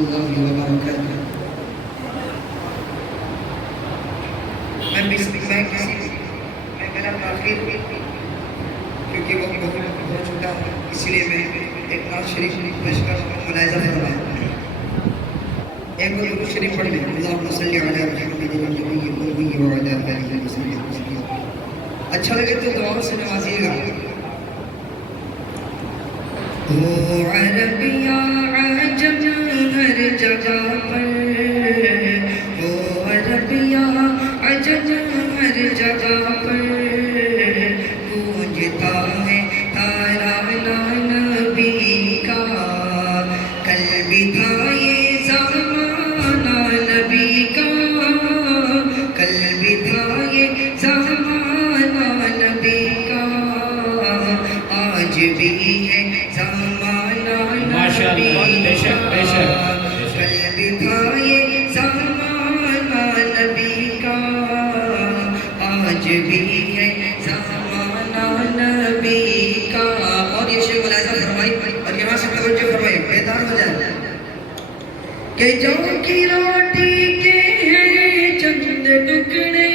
الله وبركاته. میں میرا تاخیر کیونکہ وہ بہت ہو چکا ہے، اس لیے میں ایک نعت شریف پیش کر ملاحظہ فرمائیں. ایک درود شریف پڑھ لیں. اللہم صلی علی محمد النبی الامی وعلی آلہ وصحبہ وسلم. اچھا لگے تو دعاؤں سے نوازیے گا. او عربیہ عجم ہر جگہ پر، او عربیہ عجم ہر جگہ پر گونجتا ہے ترانہ نبی کا. کل بھی تھا یہ زمانہ نبی کا، کل بھی تھا یہ زمانہ نبی کا، آج بھی ہے زمانہ نبی کا. کل بھی تھا یہ زمانہ نبی کا، آج بھی ہے زمانہ نبی کا. اور یہ شیخ ملاحظہ فرمائی اور یہاں سے توجہ فرمائی، بیدار ہو جائے کہ جو کی روٹی کے ہیں چند ٹکڑے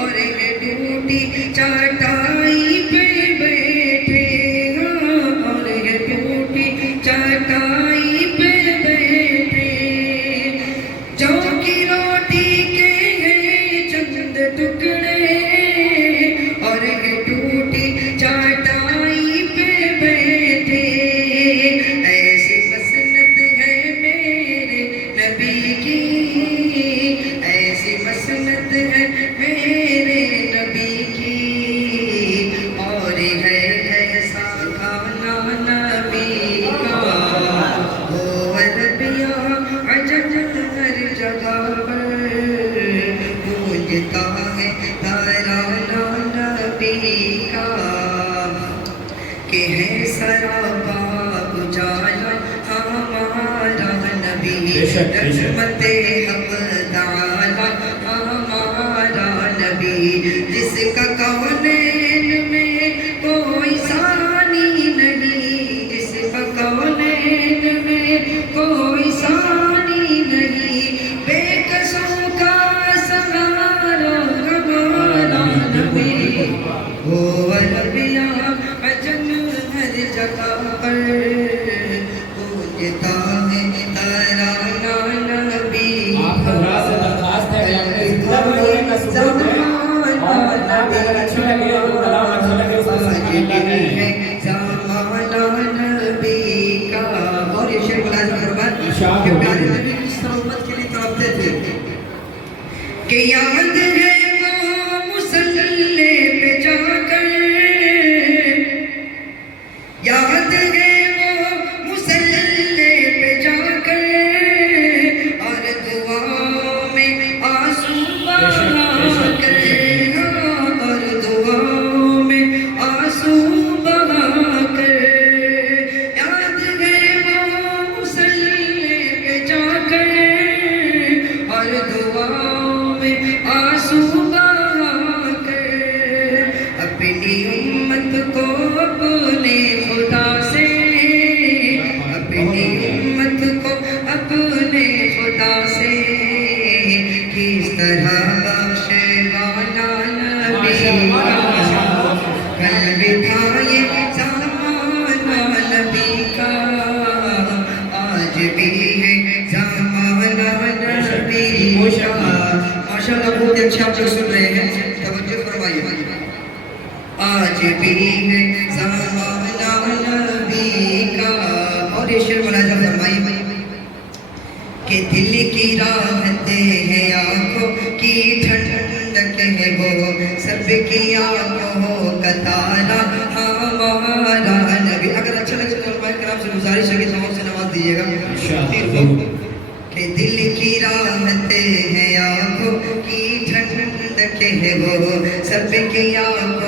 اور یہ ٹوٹی چٹائی پہ بیٹھے، اور یہ ٹوٹی چٹائی پہ بیٹھے. جو کی روٹی کے ہیں چند ٹکڑے اور یہ ٹوٹی چٹائی پہ بیٹھے. ایسی مسنت ہے میرے نبی کی، ایسی مسنت ہے میرے نبی کی، اور ہے ایسا کھانا نبی کا. وہ عربیہ عجم ہر جگہ پر گونجتا ہے ترانہ نبی کا. کہ ہے سراپا اجالا ہمارا نبی، رحمت حق تعالی ہمارا نبی، جس کا کونین میں کوئی ثانی نہیں، جس کا کونین میں کوئی ثانی نہیں. بے کسوں کا سہارا ہمارا نبی. وہ عربیہ عجم ہر جگہ پر گونجتا ہے ترانہ نبی کا. آپ حضرات سے درخواست ہے کہ اپنے زندہ رہیے کا ثبوت ہے، اور آپ اگر اچھے لگے تو کلام اچھا لگے اس کو سبحان اللہ کہیں. زمانہ نبی کا. اور یہ شیخ ملاحظہ فرمائے کہ پیارے نبی کس طرح امت کے لیے تڑپتے تھے کہ یاد ہے وہ مصلی پہ جا کر، یاد ہے وہ مصلی پہ جا کر، اور دعاؤں میں آنسو بہا کر، اور دعاؤں میں آنسو بہا کر. یاد ہے وہ مصلی پہ جا کر، اور دعاؤں میں آنسو بہا کر، اپنی امت کو اپنے خدا سے، اپنی امت کو اپنے خدا سے کس طرح بخشے والا نبی کا. کل بھی تھا یہ زمانہ نبی کا، آج بھی ہے زمانہ نبی کا. ماشاءاللہ بہت اچھا آپ لوگ سن رہے ہیں، توجہ فرمائیے. آج بھی ہے زمانہ نبی کا. اور یہ شعر ملاحظہ فرمائیے کہ دل کی راحتیں ہیں آنکھوں کی ٹھنڈک ہے وہ، سب کی آنکھوں کا تارا ہمارا نبی. اگر اچھا لگے تو علماء کرام سے گزارش ہے کہ دعاؤں سے نواز دیجیے گا. کہ دل کی راحتیں ہیں آنکھوں کی ٹھنڈک ہے وہ، سب کی آنکھوں